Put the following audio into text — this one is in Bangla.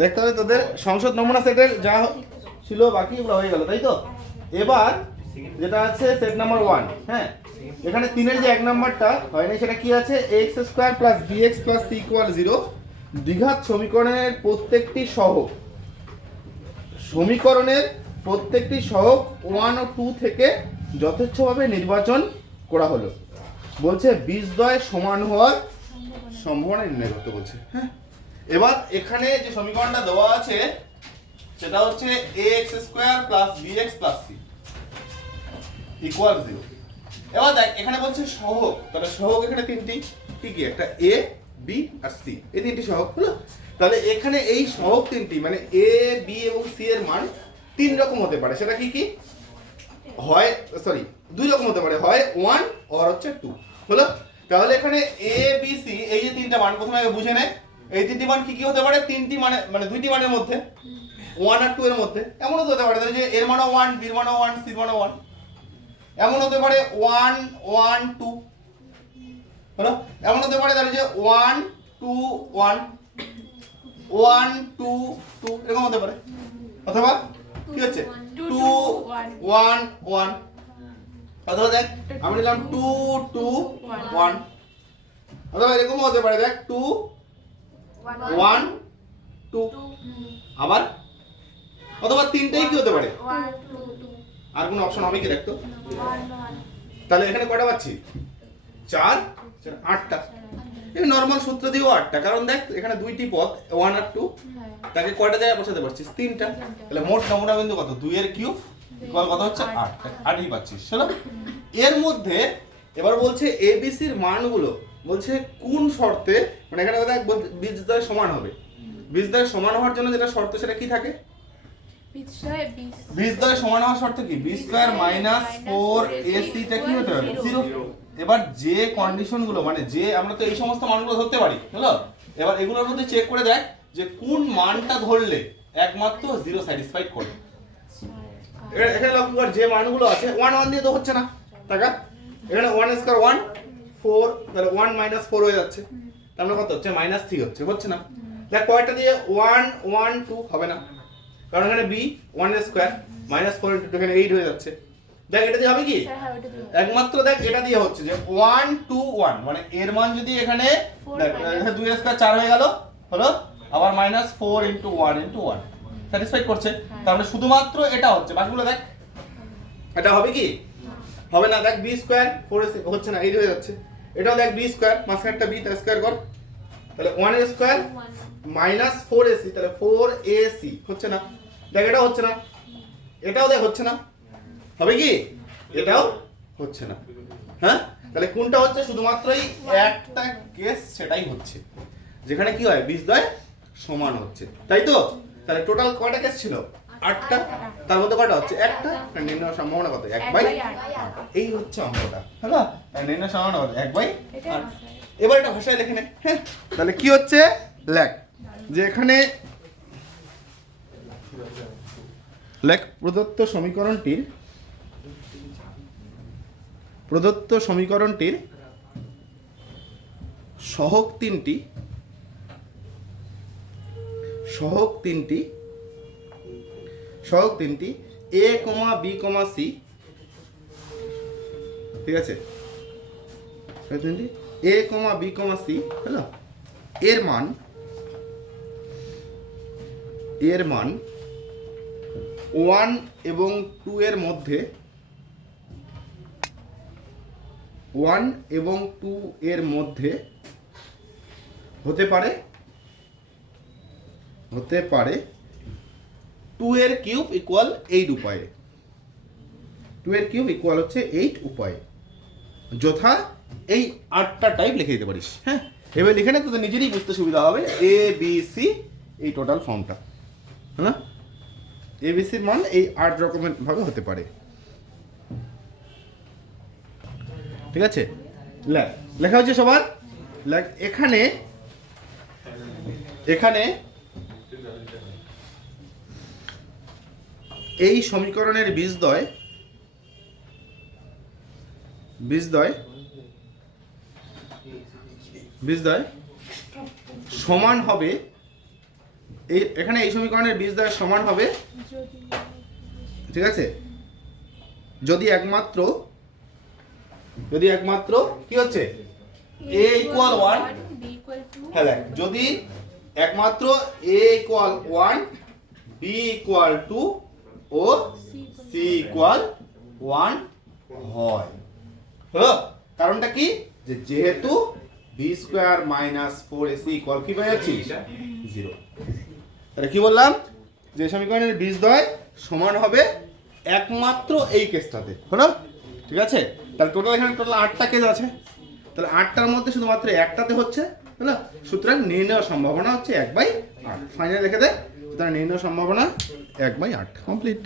দেখতে হবে তোদের সংসদ নমুনা সেটের যা ছিল, বাকি ওগুলো হয়ে গেল, তাই তো? এবার যেটা আছে সেট নাম্বার ওয়ান হ্যাঁ? এখানে তিনের যে এক নাম্বারটা হয়নি, সেটা কি আছে? X square plus B X plus C equal zero দ্বিঘাত সমীকরণের প্রত্যেকটি সহগ। সমীকরণের প্রত্যেকটি সহগ ওয়ান ও টু থেকে যথেচ্ছভাবে নির্বাচন করা হলো। বলছে বীজদ্বয় সমান হওয়ার সম্ভাবনা নির্ণয় করতে বলছে হ্যাঁ? এবার এখানে যে সমীকরণটা দেওয়া আছে, সেটা হচ্ছে A X square plus B X plus C equal zero এবার দেখ, এখানে বলছে সহগ, তাহলে সহগ এখানে তিনটি কি কি একটা এ বি আর সি এই তিনটি সহগ, হলো? তাহলে এখানে এই সহগ তিনটি মানে এ বি এবং সি এর মান তিন রকম হতে পারে, সেটা কি কি? হয় সরি দুই রকম হতে পারে, হয় ওয়ান অর হচ্ছে টু হলো? তাহলে এখানে এ বি সি এই যে তিনটা মান, প্রথমে আগে বুঝে নেয় এই তিনটি মান কি কি হতে পারে? তিনটি মানে মানে দুইটি মানের মধ্যে ওয়ান আর টু এর মধ্যে এমনও তো হতে পারে। তাহলে যে এর মানও ওয়ান বির মানও ওয়ান সির মানও ওয়ান এমন হতে পারে ওয়ান ওয়ান টু হলো? এমন হতে পারে তাহলে যে one two one one two two এরকম হতে পারে। অথবা কি হচ্ছে? টু ওয়ান ওয়ান অথবা দেখ আমি নিলাম টু টু ওয়ান অথবা এরকম হতে পারে দেখ টু ওয়ান টু আবার? অথবা তিনটেই কি হতে পারে? আর কোনো অপশন হবে কি দেখতো? তাহলে এখানে কয়টা পাচ্ছি? চার? আটটা। এই নর্মাল সূত্র দিয়েও আটটা। কারণ দেখ এখানে দুইটি পদ ওয়ান আর টু তাকে কয়টা জায়গায় বসাতে পারছিস? তিনটা। তাহলে মোট নমুনা বিন্দু কত? দুই এর কিউব ইকুয়াল কত হচ্ছে? আট। আটই পাচ্ছিস। চলো এর মধ্যে এবার বলছে এবিসির মানগুলো বলছে কোন শর্তে মানে এখানে দেখ বল- বীজদ্বয় সমান হবে। বীজদ্বয় সমান হওয়ার জন্য যেটা শর্ত সেটা কি থাকে? বীজদ্বয় সমান হওয়ার শর্ত কি? B square minus four AC টা কি হতে হবে? জিরো এবার যে কন্ডিশনগুলো মানে যে আমরা তো এই সমস্ত মানগুলো ধরতে পারি হলো? এবার এগুলোর মধ্যে চেক করে দেখ যে কোন মানটা ধরলে একমাত্র জিরো স্যাটিসফাইড করে। এখানে এখানে লক্ষ্য কর যে মানগুলো আছে ওয়ান ওয়ান দিয়ে তো হচ্ছে না। টাকা। এখানে ওয়ান স্কোয়ার ওয়ান ফোর তাহলে ওয়ান মাইনাস ফোর হয়ে যাচ্ছে। তার মানে কত হচ্ছে? মাইনাস থ্রি হচ্ছে হচ্ছে না? দেখ কয়টা দিয়ে ওয়ান ওয়ান টু হবে না। কারণ এখানে B one square minus four into এখানে এইট হয়ে যাচ্ছে। দেখ এটা দিয়ে হবে কি? একমাত্র দেখ এটা দিয়ে হচ্ছে যে ওয়ান টু ওয়ান মানে এর মান যদি এখানে দেখ দুই স্কোয়ার চার হয়ে গেল হলো? আবার minus four into one into one satisfy করছে? তার মানে শুধুমাত্র এটা হচ্ছে। বাকিগুলো দেখ। এটা হবে কি? হবে না দেখ বি স্কোয়ার ফোর হচ্ছে না এইট হয়ে যাচ্ছে। এটাও দেখ বি স্কোয়ার একটা বি তার স্কোয়ার কর। তাহলে one A square minus four AC তাহলে ফোর এসি হচ্ছে না? দেখ, এটাও হচ্ছে না। এটাও দেখ, হচ্ছে না। হবে কি? এটাও হচ্ছে না। হ্যাঁ? তাহলে কোনটা হচ্ছে? শুধুমাত্র এই একটা কেস সেটাই হচ্ছে। যেখানে কি হয়? বীজদ্বয় সমান হচ্ছে। তাই তো? তাহলে টোটাল কয়টা কেস ছিল? আটটা তার মধ্যে কয়টা হচ্ছে? একটা নির্ণয় সম্ভাবনা কত? এক বাই এই হচ্ছে অঙ্কটা হ্যাঁ নির্ণয় সম্ভাবনা কত? এক বাই এবার এটা ভাষায় লেখে নে হ্যাঁ? তাহলে কি হচ্ছে? লেখ। যে এখানে লেখ প্রদত্ত সমীকরণটির প্রদত্ত সমীকরণটির সহগ তিনটি সহগ তিনটি সহগ তিনটি, a comma b comma C. ঠিক আছে? তিনটি, a comma b comma C, হলো? এর মান এর মান ওয়ান এবং টু এর মধ্যে ওয়ান এবং টু এর মধ্যে হতে পারে হতে পারে টু এর কিউব ইকুয়াল এইট উপায়ে। টু এর কিউব ইকুয়াল হচ্ছে এইট উপায়ে। যথা এই আটটা টাইপ লিখে দিতে পারিস হ্যাঁ? এবার লিখে নে, তোদের নিজেরই বুঝতে সুবিধা হবে। এ বি সি এই টোটাল ফর্মটা হ্যাঁ? এবিসির মান এই আট রকমের ভাবে হতে পারে। ঠিক আছে? লেখ হচ্ছে সবার? এখানে এখানে এই সমীকরণের বীজদ্বয় বীজদ্বয় বীজদ্বয় সমান হবে, এই, এখানে এই সমীকরণের বীজদ্বয়ের সমান হবে, ঠিক আছে? যদি একমাত্র যদি একমাত্র কি হচ্ছে? A ইকুয়াল ওয়ান হ্যাঁ দেখ, যদি একমাত্র a equal one B equal two O C equal one হয় হলো কারণটা কি? যে যেহেতু B square minus four AC equal কি পেয়ে যাচ্ছি? জিরো তাহলে কি বললাম? যে সমীকরণের বীজদ্বয় সমান হবে একমাত্র এই কেসটাতে হলো? ঠিক আছে? তাহলে টোটাল এখানে টোটাল আটটা কেস আছে। তাহলে আটটার মধ্যে শুধুমাত্র একটাতে হচ্ছে, হলো? সুতরাং নির্ণয় সম্ভাবনা হচ্ছে এক বাই আট। ফাইনাল রেখে দেয় সুতরাং নির্ণয় সম্ভাবনা এক বাই আট কমপ্লিট